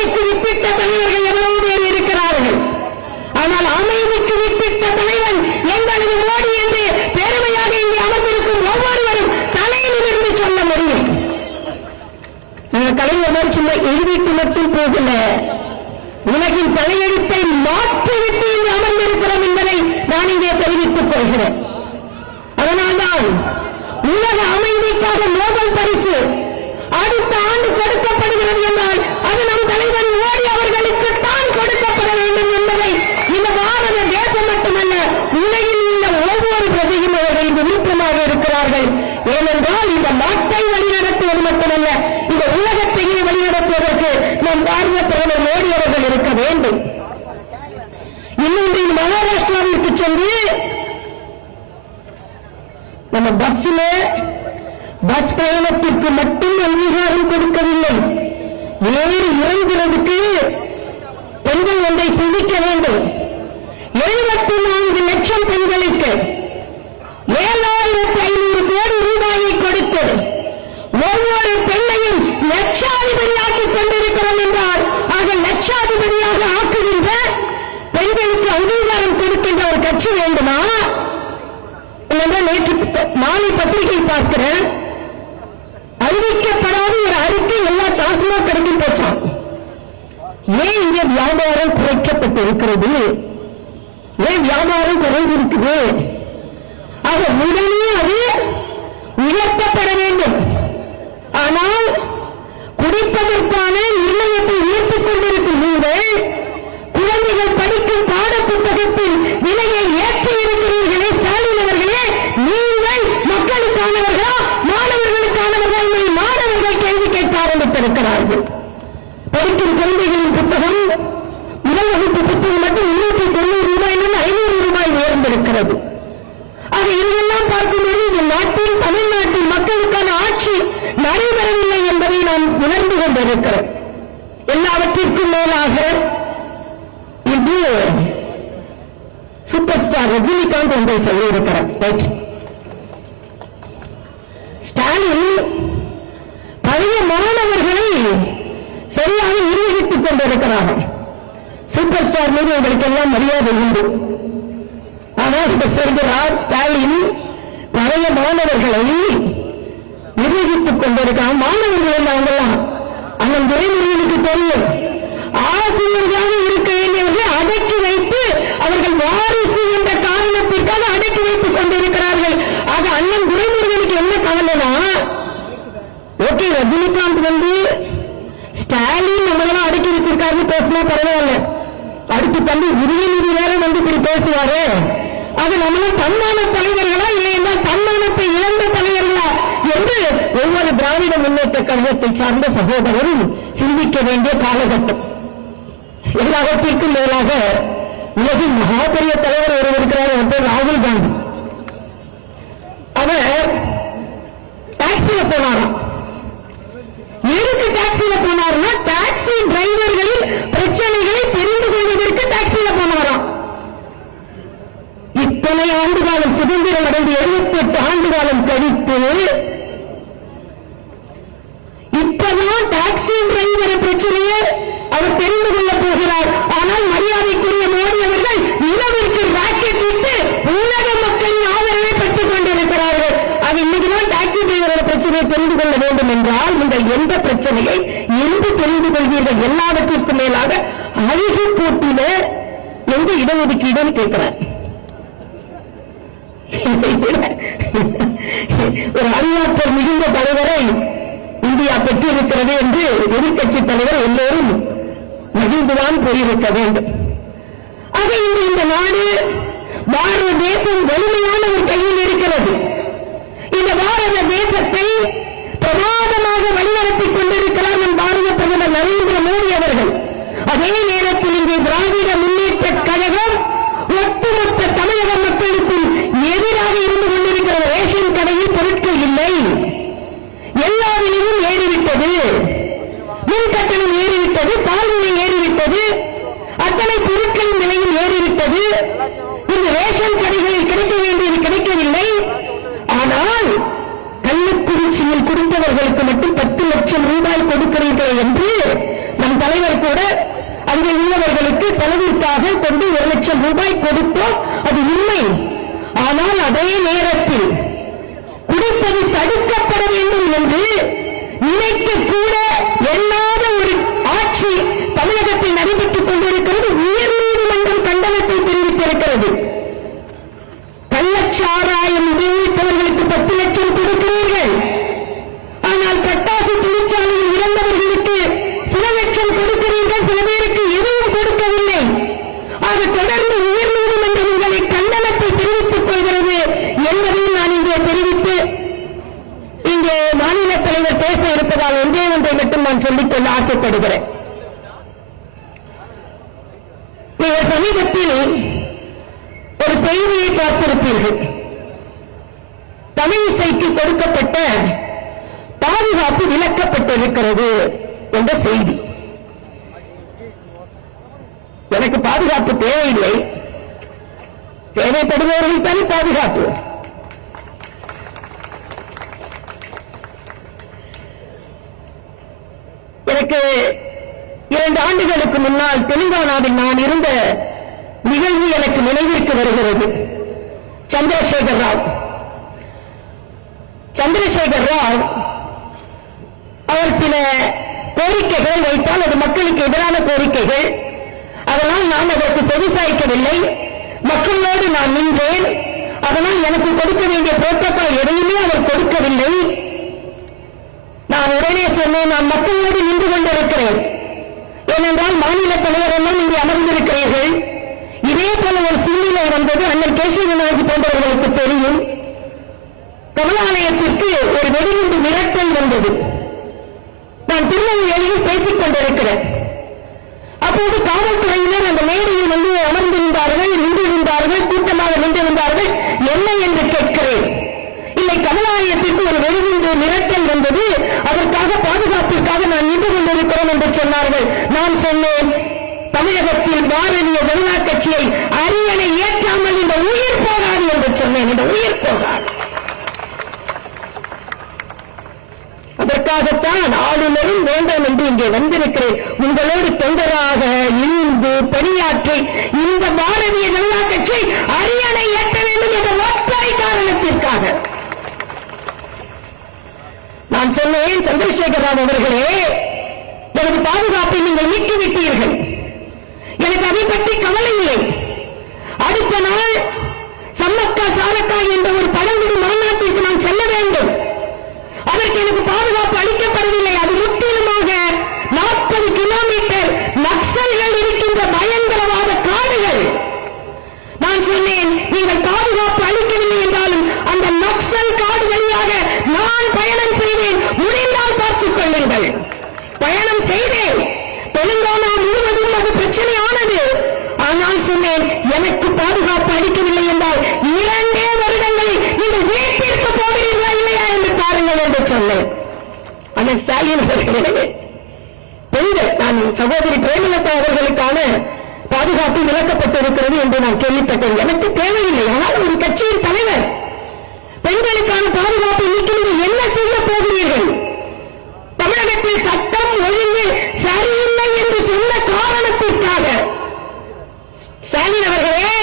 அமைதிக்கு வித்திட்ட தலைவர்கள் எவ்வளவு பேர் இருக்கிறார்கள். ஆனால் அமைதிக்கு வித்திட்ட தலைவன் எங்களது மோடி என்று பெருமையாக இங்கே அமர்ந்திருக்கும் ஒவ்வொருவரும் தலையிலிருந்து சொல்ல முடியும். கலைஞர் சும்மா எழுதிட்டு மட்டும் போகல, உலகின் தலையெழுத்தை மாற்றிவிட்டு இங்கு அமர்ந்திருக்கிறோம் என்பதை நான் இங்கே தெரிவித்துக் கொள்கிறேன். அதனால்தான் உலக அமைதிக்காக நோபல் பரிசு அடுத்த ஆண்டு கொடுக்கப்படுகிறது என்றால் அது நம் தலைவர் மோடி அவர்களுக்கு தான் கொடுக்கப்பட வேண்டும் என்பதை இந்த பாரத தேசம் மட்டுமல்ல உலகில் உள்ள ஒவ்வொரு பிரஜையும் அவர்கள் விருப்பமாக இருக்கிறார்கள். ஏனென்றால் இந்த நாட்டை வழிநடத்துவது மட்டுமல்ல, இந்த உலகத்தையே வழிநடத்துவதற்கு நம் பாரத பிரதமர் மோடி அவர்கள் இருக்க வேண்டும். இன்னொன்று மகாராஷ்டிராவிற்கு சென்று நம்ம பஸ் பயணத்திற்கு மட்டும் அங்கீகாரம் கொடுக்கவில்லை, வேறு இறங்குவதற்கு பெண்கள் ஒன்றை சிந்திக்க வேண்டும். 74 லட்சம் பெண்களுக்கு 7,500 கோடி ரூபாயை கொடுத்து ஒவ்வொரு பெண்ணையும் லட்சாதிபதியாக்கிக் கொண்டிருக்கிறோம் என்றால் ஆக லட்சாதிபதியாக ஆக்குகின்ற பெண்களுக்கு அங்கீகாரம் கொடுக்கின்ற ஒரு கட்சி வேண்டுமா? நேற்று மாலை பத்திரிகை பார்க்கிறேன், அறிவிக்கப்படாத ஒரு அறிக்கை எல்லா டாஸ்மாக் கடைக்கும் போச்சான். ஏன் இங்கே வியாபாரம் குறைக்கப்பட்டிருக்கிறது? ஏன் வியாபாரம் குறைந்திருக்குது? ஆக உடனே அது உயர்த்தப்பட வேண்டும். ஆனால் குடிப்பதற்கான நிர்ணயத்தை உயர்த்திக் கொண்டிருக்கும் நீங்கள் குழந்தைகள் படிக்கும் பாட புத்தகத்தில் விலையை ஏற்றி இருக்கிறீர்களே ஸ்டாலின் அவர்களே, நீங்கள் மக்களுக்கானவர்களா மாணவர்களுக்கானவர்களா என்பதை மாணவர்கள் கேள்வி கேட்க ஆரம்பித்திருக்கிறார்கள். படிக்கும் குழந்தைகளின் புத்தகம் முதல் வகுப்பு புத்தகம் மட்டும் 390 ரூபாயிலிருந்து 500 ரூபாய் உயர்ந்திருக்கிறது. ஆக இதெல்லாம் பார்க்கும்போது இந்த நாட்டில் தமிழ்நாட்டில் மக்களுக்கான ஆட்சி நடைபெறவில்லை என்பதை நாம் உணர்ந்து கொண்டிருக்கிறோம். எல்லாவற்றிற்கும் மேலாக இன்று சூப்பர் ஸ்டார் ரஜினிகாந்த் ஒன்றை சொல்லியிருக்கிறார். ஸ்டாலின் பழைய மாணவர்களை சரியாக நிர்வகித்துக் கொண்டிருக்கிறார்கள். சூப்பர் ஸ்டார் மீது உங்களுக்கு எல்லாம் மரியாதை உண்டு. ஆனால் இப்ப சொல்கிறார் ஸ்டாலின் பழைய மாணவர்களை நிர்வகித்துக் கொண்டிருக்கிறார். மாணவர்கள் அவங்கெல்லாம் அண்ணன் துரைமுருகனுக்கு தெரியும், ஆசிரியர்களாக இருக்க வேண்டியவர்களை அடக்கி வைத்து அவர்கள் வாரிசு என்ற காரணத்திற்காக அடக்கி வைத்துக் கொண்டிருக்கிறார்கள். ஆக அண்ணன் துரைமுருகனுக்கு என்ன கவலைனா, ஓகே ரஜினிகாந்த் வந்து ஸ்டாலின் நம்மளெல்லாம் அடக்கி வச்சிருக்காரு பேசினா பரவாயில்ல, அடுத்து தம்பி உதயநிதி வேற வந்து இப்படி பேசுவாரு, அது நம்மளும் தன்மான தலைவர்களா இல்லை என்றால் தன்மானத்தை இழந்த தலைவர்களா என்று ஒவ்வொரு திராவிட முன்னேற்ற கழகத்தை சார்ந்த சகோதரரும் சிந்திக்க வேண்டிய காலகட்டம். எல்லாவற்றிற்கும் மேலாக உலகின் மகாபெரிய தலைவர் ஒருவர் இருக்கிறார், அவர் பேர் ராகுல் காந்தி. அவர் டாக்ஸில போனாராம். எதுக்கு டாக்ஸில போனார்னா டாக்ஸி டிரைவர்களின் பிரச்சனைகளை தெரிந்து கொள்வதற்கு டாக்ஸில போனாராம். இத்தனை ஆண்டு காலம் சுதந்திரம் அடைந்து 78 ஆண்டு காலம் கழித்து இப்பதான் டாக்ஸி டிரைவர் பிரச்சனையை அவர் தெரிந்து கொள்ளப் போகிறார். ஆனால் மரியாதைக்குரிய மோடி அவர்கள் இரவிற்கு ராக்கெட் விட்டு உலக மக்களின் ஆதரவை பெற்றுக் கொண்டிருக்கிறார்கள். அது இன்னைக்குதான் டாக்ஸி டிரைவரோட பிரச்சனையை தெரிந்து கொள்ள வேண்டும் என்றால் நீங்கள் எந்த பிரச்சனையை எங்கு தெரிந்து கொள்வீர்கள்? எல்லாவற்றிற்கும் மேலாக அழகு போட்டியில எந்த இடஒதுக்கீடு கேட்கிறார். ஒரு அறிவாற்றல் மிகுந்த தலைவரை இந்தியா பெற்றிருக்கிறது என்று எதிர்கட்சி தலைவர் எல்லோரும் மகிழ்ந்துதான் போயிருக்க வேண்டும். ஆக இந்த நாடு பாரத தேசம் வலிமையான ஒரு கையில் இருக்கிறது. இந்த பாரத தேசத்தை பிரமாதமாக வழிநடத்திக் கொண்டிருக்கிறார் நம் பாரத பிரதமர் நரேந்திர மோடி அவர்கள். அதே நேரத்தில் இங்கே திராவிட முன்னேற்ற கழகம் ஒட்டுமொத்த தமிழக மக்களுக்கு எதிராக இருந்து கொண்டிருக்கிறது. ரேஷன் கடையில் பொருட்கள் இல்லை, எல்லா விலையும் ஏறிவிட்டது, மின் கட்டணம் ஏறிவிட்டது, பால் விலை ஏறிவிட்டது, அத்தனை பொருட்களின் விலையும் ஏறிவிட்டது. இந்த ரேஷன் கடைகளில் கிடைக்க வேண்டியது கிடைக்கவில்லை. ஆனால் கள்ளக்குறிச்சியில் குடும்பவர்களுக்கு மட்டும் 10 லட்சம் ரூபாய் கொடுக்கிறீர்கள் என்று நம் கட்சியின் தலைவர் கூட அங்கே உள்ளவர்களுக்கு செலவிற்காக கொண்டு 1 லட்சம் ரூபாய் கொடுத்தோம், அது உண்மை. ஆனால் அதே நேரத்தில் குடிப்பது தடுக்கப்பட வேண்டும் என்று நினைக்க கூட எண்ணாத ஒரு ஆட்சி தமிழகத்தில் நடைபெற்றுக் கொண்டிருக்கிறது. உயர்நீதிமன்றம் கண்டனத்தை தெரிவித்திருக்கிறது. கள்ளச்சாராயம் உபயோகித்தவர்களுக்கு 10 லட்சம் கொடுக்கிறீர்கள், ஆனால் பட்டாசு தொழிற்சாலையில் இறந்தவர்களுக்கு சில லட்சம் கொடுக்கிறீர்கள், சில பேருக்கு எதுவும் கொடுக்கவில்லை. ஆக தொடர்ந்து உயர்நீதிமன்றம் உங்களை கண்டனத்தை தெரிவித்துக் கொள்கிறது என்பதை நான் இங்கே தெரிவித்து இங்கே மாநில தலைவர் பேச இருப்பதால் ஒன்றே ஒன்றை மட்டும் நான் சொல்லிக்கொள்ள ஆசைப்படுகிறேன். நீங்கள் சமீபத்தில் ஒரு செய்தியை பார்த்திருப்பீர்கள். தமிழ் இசைக்கு கொடுக்கப்பட்ட பாதுகாப்பு விலக்கப்பட்டிருக்கிறது என்ற செய்தி. எனக்கு பாதுகாப்பு தேவையில்லை, தேவைப்படுபவர்கள் தான் பாதுகாப்பு. எனக்கு 2 ஆண்டுகளுக்கு முன்னால் தெலுங்கானாவில் நான் இருந்த நிகழ்வு எனக்கு நினைவிற்கு வருகிறது. சந்திரசேகர் ராவ் அவர் சில கோரிக்கைகளை வைத்தால் அது மக்களுக்கு எதிரான கோரிக்கைகள். அதனால் நான் அதற்கு செவிசாய்க்கவில்லை. மக்களோடு நான் நின்றேன். அதனால் எனக்கு கொடுக்க வேண்டிய புரோட்டோகால் எதையுமே அவர் கொடுக்கவில்லை. நான் உடனே சொன்னேன், நான் மக்களோடு நின்று கொண்டிருக்கிறேன். ஏனென்றால் மாநில தலைவர் எல்லாம் இங்கே அமர்ந்திருக்கிறீர்கள். இதே போல ஒரு சூழ்நிலை வந்தது அண்ணன் கேசவநாயகி போன்றவர்களுக்கு தெரியும். கமலாலயத்திற்கு ஒரு வெடிகுண்டு மிரட்டல் வந்தது. நான் திருநெல்வேலியில் பேசிக் கொண்டிருக்கிறேன். அப்போது காவல்துறையினர் அந்த மேடையில் வந்து அமர்ந்திருந்தார்கள், நின்றிருந்தார்கள், கூட்டமாக நின்றிருந்தார்கள். என்ன என்று கேட்கிறேன். இல்லை, கமலாலயத்திற்கு ஒரு வெடிகுண்டு மிரட்டல் வந்தது, அதற்காக பாதுகாப்பிற்காக நான் நின்று கொண்டிருக்கிறோம் என்று சொன்னார்கள். நான் சொன்னேன், தமிழகத்தில் பாரதிய ஜனதா கட்சியை அரியணை ஏற்றாமல் இந்த உயிர் போகாது என்று சொன்னேன். இந்த உயிர் போகாது. அதற்காகத்தான் ஆளுநரும் வேண்டாம் என்று இங்கே வந்திருக்கிறேன். உங்களோடு தொண்டராக இருந்து பணியாற்றி இந்த பாரதிய ஜனதா கட்சி அரியணை ஏற்ற வேண்டும் என்ற ஒற்றை காரணத்திற்காக நான் சொன்னேன். சந்திரசேகர் ராவ் அவர்களே, எனக்கு பாதுகாப்பை நீங்கள் நீக்கிவிட்டீர்கள். எனக்கு அதை பற்றி கவலை இல்லை. அடுத்த நாள் சம்மக்கா சாரக்கா என்ற ஒரு பழங்குடி மாநாட்டிற்கு நான் செல்ல வேண்டும். அதற்கு எனக்கு பாதுகாப்பு அளிக்கப்படவில்லை. அது முற்றிலுமாக 40 கிலோமீட்டர் நக்சல்கள் இருக்கின்ற பயங்கரவாத காடுகள். நான் சொன்னேன், நீங்கள் பாதுகாப்பு அளிக்கவில்லை என்றாலும் அந்த நக்சல் காடு வழியாக நான் பயணம் செய்வேன். முடிந்தால் பார்த்துக் கொள்ளுங்கள். பயணம் செய்தேன். தெலுங்கானா முழுவதும் அது பிரச்சனையானது. ஆனால் சொன்னேன், எனக்கு பாதுகாப்பு அளிக்கவில்லை என்றால் 2 வருடங்களை நீங்கள் வீட்டிற்கு போகிறீர்களா இல்லையா என்று பாருங்கள் என்று சொன்னேன். ஆனால் ஸ்டாலின் அவர்களே, பெண்கள், நான் சகோதரி பிரேமலதா அவர்களுக்கான பாதுகாப்பு விலக்கப்பட்டிருக்கிறது என்று நான் கேள்விப்பட்டேன். எனக்கு தேவையில்லை. ஆனால் ஒரு கட்சியின் தலைவர் பெண்களுக்கான பாதுகாப்பை நீக்கிவிட்டு என்ன செய்ய போகிறீர்கள்? தமிழகத்தில் சட்டம் ஒழுங்கு சரியில்லை என்று சொன்ன காரணத்திற்காக ஸ்டாலின் அவர்களே,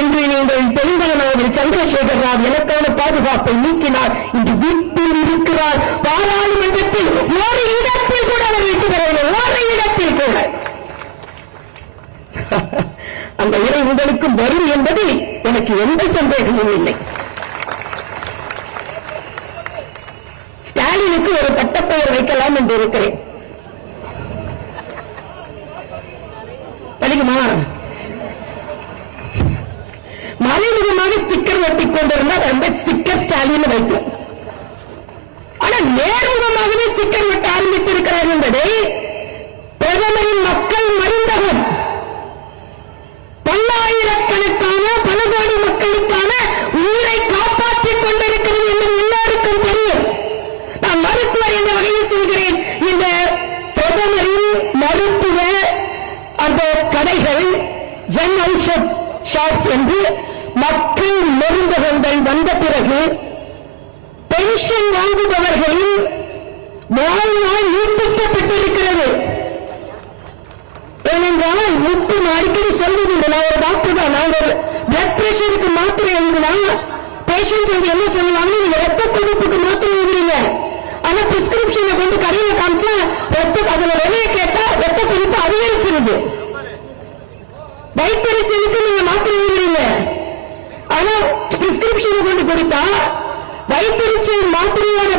இன்று நீங்கள் தெலுங்கானாவில் சந்திரசேகர் ராவ் எனக்கான பாதுகாப்பை நீக்கினார். இன்று வீட்டில் இருக்கிறார். பாராளுமன்றத்தில் ஒரு இடத்தில் கூட அவர் வெற்றி பெறவில்லை. ஒரு இடத்தில் கூட. அந்த இறை உங்களுக்கு வரும் என்பதில் எனக்கு எந்த சந்தேகமும் இல்லை. ஸ்டாலினுக்கு ஒரு பட்டப்பெயர் வைக்கலாம் என்று இருக்கிறேன். வலிக்குமா? மறைமுகமாக ஸ்டிக்கர் ஒட்டிக் கொண்டிருந்தால் அந்த ஸ்டிக்கர் ஸ்டாலின் வைக்கும். ஆனால் நேர்முகமாகவே ஸ்டிக்கர் ஒட்ட ஆரம்பித்திருக்கிறார் என்பதை பிரதமரின் மக்கள் மருந்தகம் பல்லாயிரக்கணக்கான பல கோடி மக்களுக்கான உயிரை காப்பாற்றிக் கொண்டிருக்கிறது என்பது எல்லாருக்கும் தெரியும். நான் மருத்துவர் என்ற வகையில் சொல்கிறேன். இந்த பிரதமரின் மருத்துவ அந்த கடைகள் ஜன் ஔஷத் ஷாப்ஸ் என்று மக்கள் மருந்தகங்கள் வந்த பிறகு பென்ஷன் வாங்குபவர்களின் வாழ்நாள் நீட்டிக்கப்பட்டிருக்கிறது. அடிக்கடி சொல்வது இல்லை. நான் ஒரு டாக்டர் தான். நாங்கள் பிளட் பிரஷருக்கு மாத்திரை எழுதுனா பேஷண்ட்ஸ் வந்து என்ன சொல்லுவாங்க, நீங்க ரத்த கொதிப்புக்கு மாத்திரை எழுதுறீங்க, ஆனா பிரிஸ்கிரிப்ஷனை கொண்டு கடையில காமிச்சா அதுல விலையை கேட்டா ரத்த கொதிப்பு அதிகரிச்சிருது. வயிற்றுச்சலுக்கு நீங்க மாத்திரை எழுதுறீங்க, ஆனா பிரிஸ்கிரிப்ஷனை கொண்டு கொடுத்தா வயிற்றுச்சல் மாத்திரையோட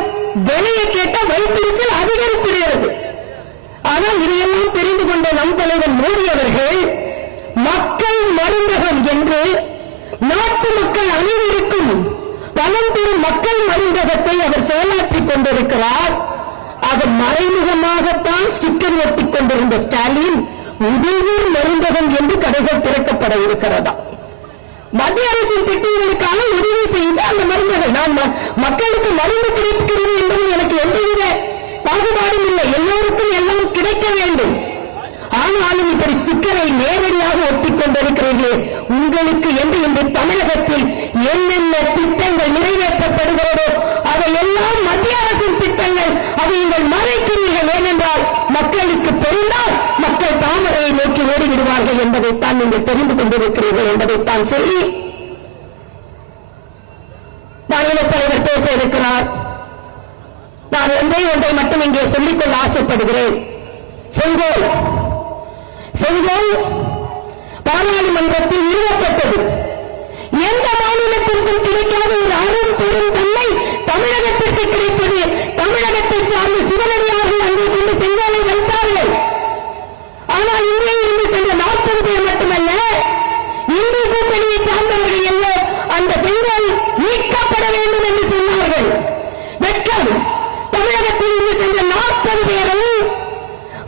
விலையை கேட்டா வயிற்றுச்சல் அதிகரிக்கிறது. ஆனால் இதையெல்லாம் தெரிந்து கொண்ட நம் தலைவர் மோடி அவர்கள் மக்கள் மருந்தகம் என்று நாட்டு மக்கள் அனைவருக்கும் பலம் பெறும் மக்கள் மருந்தகத்தை அவர் செயலாற்றிக் கொண்டிருக்கிறார். அவர் மறைமுகமாகத்தான் ஸ்டிக்கர் ஒட்டிக் கொண்டிருந்த ஸ்டாலின் உதவூர் மருந்தகம் என்று கடைகள் திறக்கப்பட இருக்கிறதா. மத்திய அரசின் திட்டங்களுக்காக உதவி செய்த அந்த மருந்துகள் நான் மக்களுக்கு மருந்து கிடைக்கிறது என்பது எனக்கு எந்தவித பாகுபாடும் இல்லை. எல்லோருக்கும் எல்லாம் கிடைக்க வேண்டும். ஆனாலும் இப்படி ஸ்டிக்கரை நேரடியாக ஒட்டிக் கொண்டிருக்கிறீர்களே, உங்களுக்கு என்று இன்று தமிழகத்தில் என்னென்ன திட்டங்கள் நிறைவேற்றப்படுகிறதோ அதையெல்லாம் மத்திய அரசின் திட்டங்கள், அதை நீங்கள் மறைக்கிறீர்கள். ஏனென்றால் மக்களுக்கு பெருந்தால் மக்கள் தாமரையை நோக்கி ஓடிவிடுவார்கள் என்பதைத்தான் நீங்கள் தெரிந்து கொண்டிருக்கிறீர்கள் என்பதைத்தான் சொல்லி மாநில தலைவர் பேச இருக்கிறார். நான் ஒன்றை மட்டும் இங்கே சொல்லிக்கொள்ள ஆசைப்படுகிறேன். செங்கோல் பாராளுமன்றத்தில் நிறுவப்பட்டது. எந்த மாநிலத்திற்கும் கிடைக்காத ஒரு அரும் பெரும் தன்மை தமிழகத்திற்கு கிடைப்பது. தமிழகத்தை சார்ந்த சிவனடியார்கள் அங்கே கொண்டு செங்கோலை வைத்தார்கள். ஆனால் இங்கே இருந்து சென்ற 40 பேர் மட்டுமல்ல, இந்து கூட்டணியை சார்ந்தவர்கள் எல்லாம் அந்த செங்கோல் நீக்கப்பட வேண்டும் என்று சொன்னார்கள். வெட்கம்! தமிழகத்தில் இருந்து சென்ற 40 பேரும்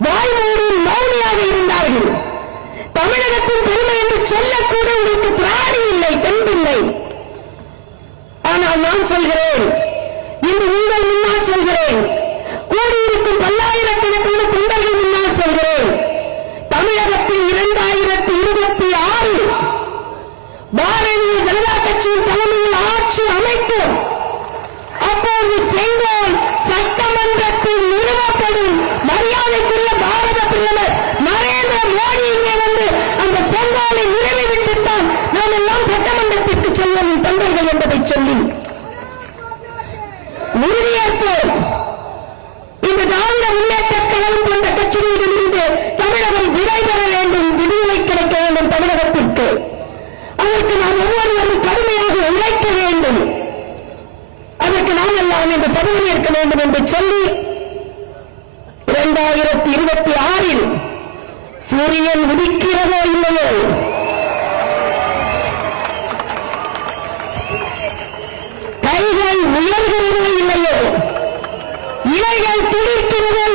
வாய்மூடி மௌனியாக இருந்தார்கள். தமிழகத்தின் பெருமை என்று சொல்லக்கூட உங்களுக்கு திராணி இல்லை, தெம்பில்லை. ஆனால் நான் சொல்கிறேன், இன்று உங்கள் முன்னால் சொல்கிறேன், கூடியிருக்கும் பல்லாயிரக்கணக்கான தொண்டர்கள் முன்னால் சொல்கிறேன், தமிழகத்தில் 2026 பாரதிய ஜனதா கட்சியின் தலைமையில் ஆட்சி அமைக்கும். அப்போது செங்கோல் சட்டமன்றத்தில் நிறுவப்படும். மரியாதைக்குரிய பாரத பிரதமர் நரேந்திர மோடி இங்கே வந்து அந்த செங்கோலை நிறுவிவிட்டுத்தான் நாம் எல்லாம் சட்டமன்றத்திற்கு செல்வோம் தொண்டர்கள் என்பதை சொல்லி உறுதியேற்போம். இந்த திராவிட முன்னேற்ற கழகம் போன்ற கட்சிகளிலிருந்து தமிழகம் விடைபெற வேண்டும், விடுதலை கிடைக்க வேண்டும். தமிழகத்திற்கு அதற்கு நாம் ஒவ்வொருவரும் கடுமையாக உழைக்க வேண்டும். அதற்கு நாம் எல்லாம் இந்த சபையில் இருக்க வேண்டும் என்று சொல்லி 2026 சூரியன் உதிக்கிறதோ இல்லையோ, கைகள் உயர்கிறதோ இல்லையோ, இலைகள் துளிர்க்கிறதோ